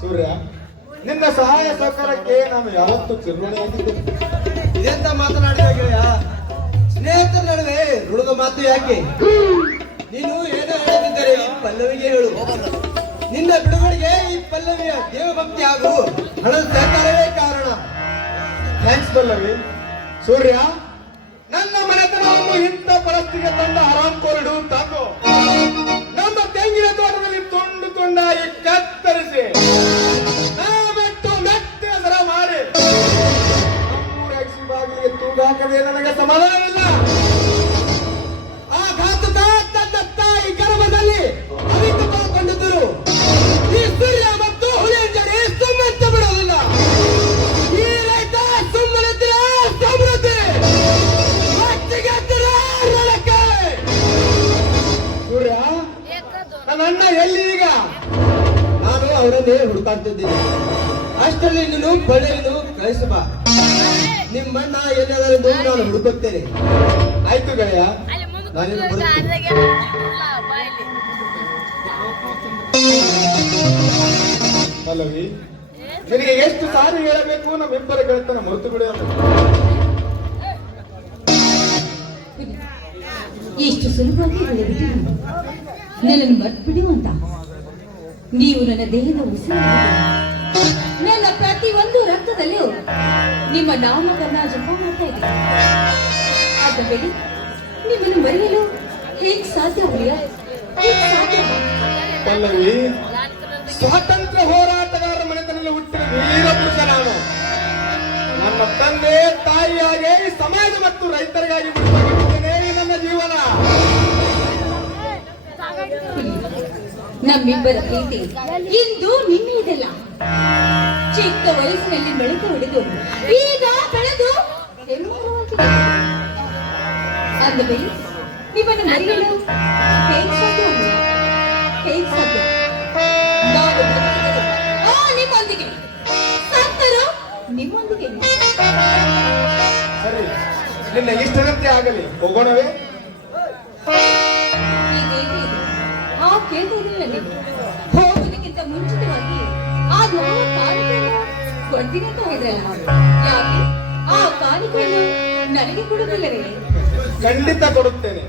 ಸೂರ್ಯ, ನಿನ್ನ ಸಹಾಯ ಸಹಕಾರಕ್ಕೆ ನಾನು ಯಾವತ್ತೂ ಚಿರುಣಿಯಾಗಿದ್ದೇನೆ. ಇದೆಂತ ಮಾತನಾಡಿದ ಗೆಳೆಯ? ಸ್ನೇಹಿತರ ನಡುವೆ ಋಣದ ಮಾತು ಯಾಕೆ? ನೀನು ಏನೋ ಹೇಳದಿದ್ದರೆ ಈ ಪಲ್ಲವಿಗೆ ಹೇಳು. ನಿನ್ನ ಬಿಡುಗಡೆಗೆ ಈ ಪಲ್ಲವಿಯ ದೇವಭಕ್ತಿ ಹಾಗೂ ಹಣದ ಸಹಕಾರವೇ ಕಾರಣ. ಥ್ಯಾಂಕ್ಸ್ ಪಲ್ಲವಿ. ಸೂರ್ಯ, ನನ್ನ ಮನೆತನವನ್ನು ಇಂಥ ಪರಿಸ್ಥಿತಿಗೆ ತಂದ ಹರಾಮ್ ಕೋರಡು ತಾಕೋ. ನಮ್ಮ ತೆಂಗಿನ ತೋಟದಲ್ಲಿ ತುಂಡು ತುಂಡಾಗಿ ಕತ್ತರಿಸಿ ನಾವೆಟ್ಟು ಮೆಟ್ಟಿನ ಸರ ಮಾಡಿ ನಮ್ಮೂರ ಅಗಸಿ ಬಾಗಿಲಿಗೆ ತೂಗಾಕದೆ ನನಗೆ ಸಮಾಧಾನವಿಲ್ಲ. ಆ ಘಾತುಕ ತನ್ನ ತಾಯಿ ಗರ್ಭದಲ್ಲಿ ಅವಿತು ಕಳ್ಕೊಂಡಿದ್ದರು. ಈ ಸೂರ್ಯ ಮತ್ತು ಹುಲಿಯಂಜರಿ ಸುಮ್ಮಂತ ಬಿಡೋದಿಲ್ಲ. ಈ ರೈತ ಸುಮ್ಮನಿದ್ರೆ ಸಮೃದ್ಧಿ ಒಟ್ಟಿಗೆ ರಣಕ್ಕೆ. ಸೂರ್ಯ, ನನ್ನ ಅಣ್ಣ ಎಲ್ಲಿ ಈಗ? ನಾನು ಅವರನ್ನೇ ಹುಡುಕಾಡ್ತಿದ್ದೀನಿ. ಅಷ್ಟರಲ್ಲಿ ನೀನು ಬಳ್ಳಿಯನ್ನು ಕಳಿಸಬಾ. ನಿಮ್ಮಣ್ಣ ಎಲ್ಲಾದರೂ ನಾನು ಹುಡುಕುತ್ತೇನೆ. ಆಯ್ತು ಗೆಳೆಯ, ನಾನಿನ್ನು ಬರುತ್ತೇನೆ. ಪಲ್ಲವಿ, ನಿನಗೆ ಎಷ್ಟು ಸಾರಿ ಹೇಳಬೇಕು ನಮ್ಮಿಬ್ಬರ ಗೆಳೆತನ ಮರೆತು ಬಿಡೋದು. ಎಷ್ಟು ಸುಲಭವಾಗಿ ಹೇಳಿಬಿಟ್ಟು ನನ್ನನ್ನು ಮರ್ತ್ಬಿಡಿ ಅಂತ. ನೀವು ನನ್ನ ದೇಹದ ಉಸಿರಾಟ, ನನ್ನ ಪ್ರತಿ ಒಂದು ರಕ್ತದಲ್ಲೂ ನಿಮ್ಮ ನಾಮಕನ್ನ ಜಪ ಮಾಡ್ತಾ ಇದ್ದೀನಿ. ಆದ ಮೇಲೆ ನಿಮ್ಮನ್ನು ಮರೆಯಲು ಹೇಗೆ ಸಾಧ್ಯ? ಪಲ್ಲವಿ, ಸ್ವಾತಂತ್ರ್ಯ ಹೋರಾಟಗಾರರ ಮನೆತನದಲ್ಲಿ ಹುಟ್ಟಿದ ವೀರ ಪುರುಷ ನಾನು. ನನ್ನ ತಂದೆ ತಾಯಿಯಾಗಿ ಸಮಾಜ ಮತ್ತು ರೈತರಿಗಾಗಿ ಬಿಡುತ್ತೇನೆ ನನ್ನ ಜೀವನ. ನಮ್ಮಿಬ್ಬರ ಪ್ರೀತಿ ಇಂದು ನಿನ್ನೆದಲ್ಲ. ಚಿಕ್ಕ ವಯಸ್ಸಿನಲ್ಲಿ ಬೆಳೆದು ಹೊಡೆದು ಈಗ ಬೆಳೆದು ಹೆಮ್ಮರವಾಗಿದೆ. ಅಂದಮೇಲೆ ನಿಮ್ಮನ್ನು ಮರೆಯಲು ಹೇಗೆ ಸಾಧ್ಯ? ಹೇಗೆ ಸಾಧ್ಯ? ನಾನು ಬದುಕಿದರೂ ನಿಮ್ಮೊಂದಿಗೆ, ಸತ್ತರೂ ನಿಮ್ಮೊಂದಿಗೆ. ಸರಿ, ನಿನ್ನ ಇಷ್ಟದಂತೆ ಆಗಲಿ, ಹೋಗೋಣವೇ? ಈ ದೇವಿ ಇದೆ. ಆ ಕೇಳ್ತಾ ಇರಲಿಲ್ಲ ನೀವು. ಹೋಗೋದಕ್ಕಿಂತ ಮುಂಚಿತವಾಗಿ ಆ ಯಾವ ಕಾಣಿಕೆಯನ್ನು ಕೊಡ್ತೀನಿ ಅಂತ ಹೇಳಿದ್ರಲ್ಲ, ಯಾಕೆ ಆ ಕಾಣಿಕೆಯನ್ನು ನನಗೆ ಕೊಡುತ್ತಿಲ್ಲವೇ? ಖಂಡಿತ ಕೊಡುತ್ತೇನೆ.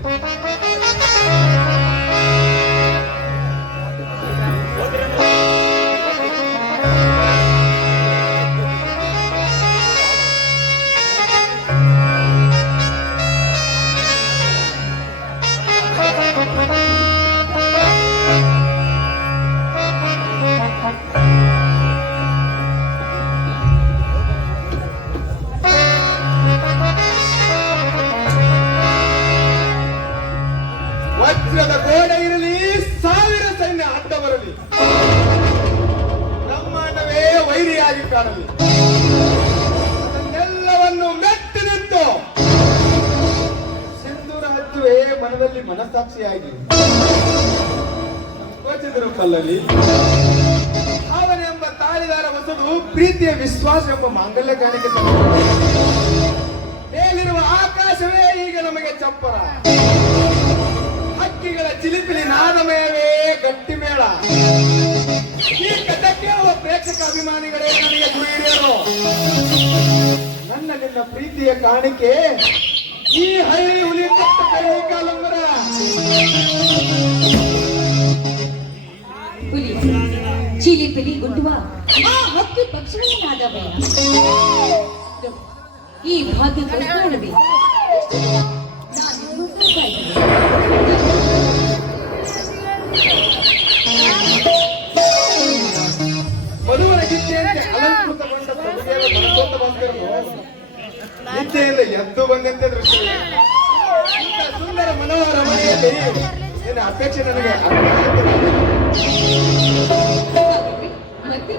ವಜ್ರದ ಗೋಡೆ ಇರಲಿ, ಸಾವಿರ ಸೈನ್ಯ ಅಡ್ಡ ಬರಲಿ, ಬ್ರಹ್ಮಾಂಡವೇ ವೈರಿಯಾಗಿ ಕಾಣಲಿ, ಅದನ್ನೆಲ್ಲವನ್ನು ಮೆಟ್ಟಿ ನಿಂತು ಸಿಂಧೂರ ಹಚ್ಚುವೆ ಮನದಲ್ಲಿ ಮನಸ್ಸಾಕ್ಷಿಯಾಗಿ. ಕೋಚಿದರು ಪಲ್ಲವಿ, ಅವನೆಂಬ ತಾಳಿದಾರ ಹೊಸದು ಪ್ರೀತಿಯ ವಿಶ್ವಾಸ ಎಂಬ ಮಾಂಗಲ್ಯ ಕಾಣಿಕೆ. ಮೇಲಿರುವ ಆಕಾಶವೇ ಈಗ ನಮಗೆ ಚಪ್ಪರ, ಹಕ್ಕಿಗಳ ಚಿಲಿಪಿಲಿ ನಾದಮಯವೇ ಗಟ್ಟಿ ಮೇಳ. ಈ ಕಥಕ್ಕೆ ಪ್ರೇಕ್ಷಕ ಅಭಿಮಾನಿಗಳೇ ನನಗೆ ಗುರಿಯಿರಿಯರು. ನನ್ನ ನಿನ್ನ ಪ್ರೀತಿಯ ಕಾಣಿಕೆ ಈ ಹಳ್ಳಿ ಹುಲಿ ಕೊಟ್ಟ ಕೈ ಕಾಲುಂಗರ. ಹುಲಿ ಚಿಲಿಪಿಲಿ ಗುಡ್ಡುವ ಆ ಹಕ್ಕಿ ಪಕ್ಷಿಗಳನ್ನಾದವೇ ಈ ಭಾಗ್ಯಕ್ಕೋಸ್ಕರವೇ ಮಧುವರ ಗಿತ್ತೆಯಂತೆ ಅಲಂಕೃತಗೊಂಡ ಪ್ರಭುದೇವ ಗಣಪತ ಭಾಸ್ಕರನು ನಿದ್ದೆಯಿಂದ ಎದ್ದು ಬಂದಂತೆ ದೃಶ್ಯವಿದೆ. ಇಂಥ ಸುಂದರ ಮನೋಹರ ಮನೆಯಲ್ಲಿ ನಿನ್ನ ಅಪೇಕ್ಷೆ ನನಗೆ ಮತ್ತೆ